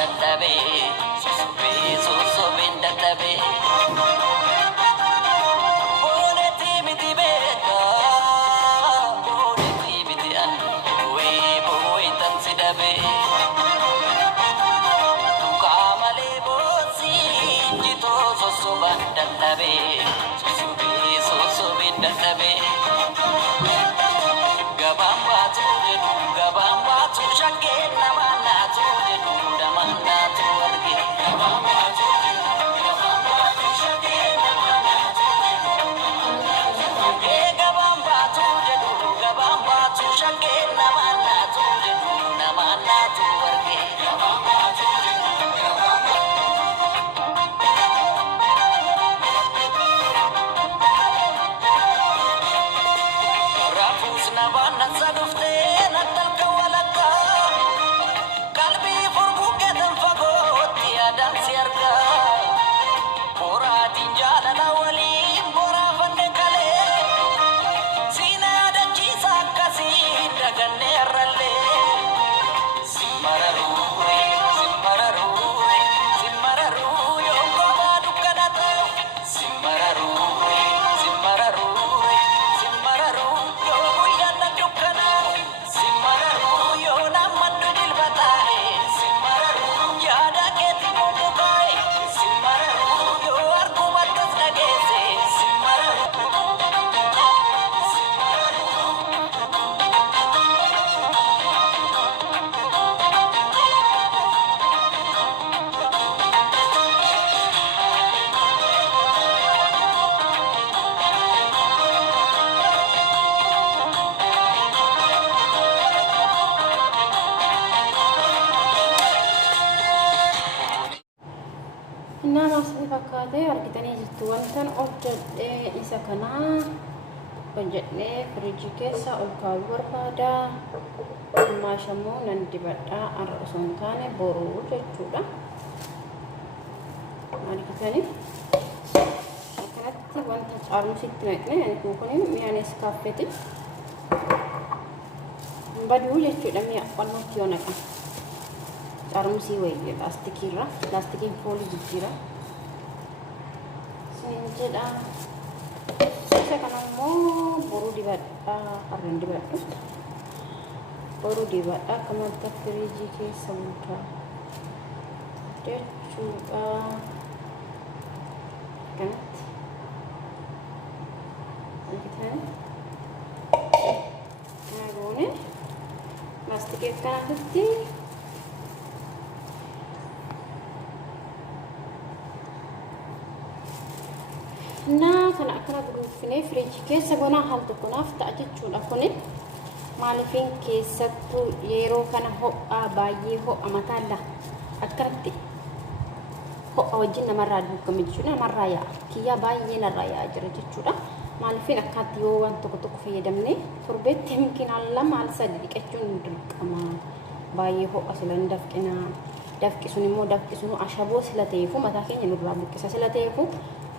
dadhabe sosobeen dadhabe booneti miti beeka booneti miti an booyi tamsi dhabe dukaamalee boonsi jitoo sosobaan dadhabe sosobeen dadhabe gabaan baatu shakkee namaan naatu jedhu namaan naatu arge gabaan baatu shakkee namaan naatu jedhu gabaan baatu shakkee namaan naatu jedhu namaan naatu arge gabaan baatu rafuus namaan nansa dhuftee nattalka walakka qalbii furbuqqeetan fagootti yaadaansi arga boraatiin jaalala waliin boraafanne kalee siina yaadachiisa akkasiin daganne irrallee simmararuu yoo kophaa dukkana ta'u simmararuu yoo guyyaanna dukkana simmararuu yoo nammaddu dilbataa'e simmararuu yaada keetti mummukaa'e simmararuu yoo arguubattas dhageesse simmararuu nama asii fakkaatee argitanii jirtu wantan hojjedhee isa kanaa hojjedhee firiijii keessa ol kaa'uu barbaada. Maashammoo nan dibadhaa har'a osoo hin taane boruu jechuudha. Argitanii akkanatti wanta caalmusitti naqnee kun miyaanis kaaffeeti baduu jechuudha. Mi'a qonnatti yoo naqan caalmusii wayii laastikiin foolii jijjiira siin jedha. Isa kanammoo boruu dibadhaa har'an dibadhu boruu dibadhaa akkamatti firiijii keessa bulchaa jechuudha. Kanatti argitanii goone laastikii akkanatti naa kana akkana gurgufinee firiijii keessa gonaa haal tokko naaf ta'a jechuudha. Kuni maaliifin keessattuu yeroo kana ho'aa baay'ee ho'a mataalla akkanatti ho'a wajjin namarraa duukame jechuudha. Namarraa yaa'a kiyyaa baay'ee narraa yaa'aa jira jechuudha. Maaliifin akkatti yoo waan tokko fayyadamne torbeetti yookiin lama al sadi dhiqachuun dirqama. Baay'ee ho'a silan dafqisuun immoo dafqisuun ashaboo sila ta'eefu mataa keenya nurraa buqqisa sila ta'eefu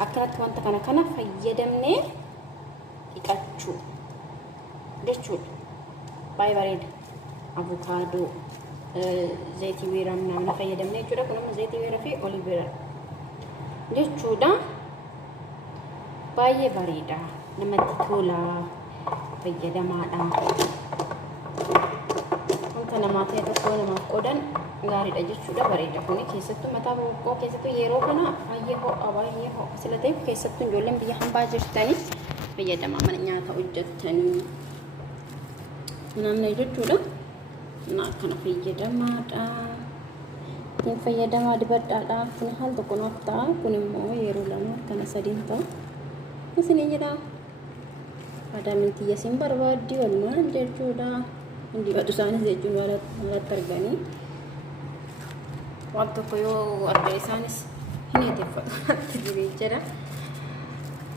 akkanatti wanta kana fayyadamnee dhiqachuu jechuudha. Baay'ee bareeda. Avukaadoo zayitii weeraa namni fayyadamnee jechuudha. Kun amma zayitii weeraa fi olii weeraa jechuudha. Baay'ee bareeda. Namatti tola. Fayyadamaadha. Wanta namaa ta'e tokko namaaf qoodan gaariidha jechuudha. Bareeda kuni keessattuu mataa boqqoo keessattuu yeroo kana baay'ee ho'a sila ta'eef keessattuu ijoolleen biyya hambaa jirtanii fayyadamaa mana nyaata hojjettanii namni jechuudha. Akkana fayyadamaadha. Ittiin fayyadamaa dibadhaadha. Kun haal tokko naaf ta'a. Kun immoo yeroo lama kana sadiin ta'a. Isin jedha. Adaamin tiyya sin barbaaddi walumaan jechuudha. Hundi badhu isaanis jechuun walatti arganii waan tokko yoo arga isaanis hin eeteeffatu jiree jira.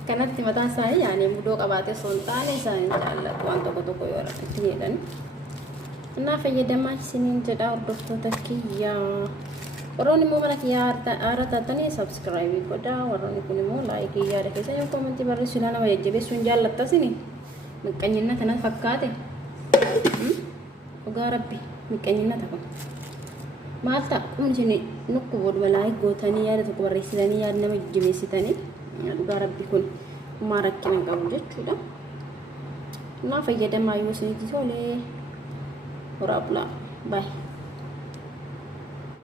Kanatti mataan isaanii yaani mudoo qabaatee osoo hin taane isaanii jaallatu waan tokko yoo argatti jedhan. Innaa fayyadamaa isiniin jedha hordoftoota kiyyaa. Warroonni immoo mana kiyyaa haara taatanii sabskiraayibii godhaa. Warroonni kun immoo laayikii yaada keessa yoo koomentii barreessu ilaa nama jajjabeessuun jaallattasini. Miqqanyinna kana fakkaate. Dhugaa rabbi miqqanyinna ta'a. Maalta kun isin nukku walaa gootanii yaada tokko barreessitanii yaada nama jabeessitanii dhugaa rabbi kun homaa rakkina qabu jechuudha. Naa fayyadamaa yoo isinitti tole horaa bulaa. Bye.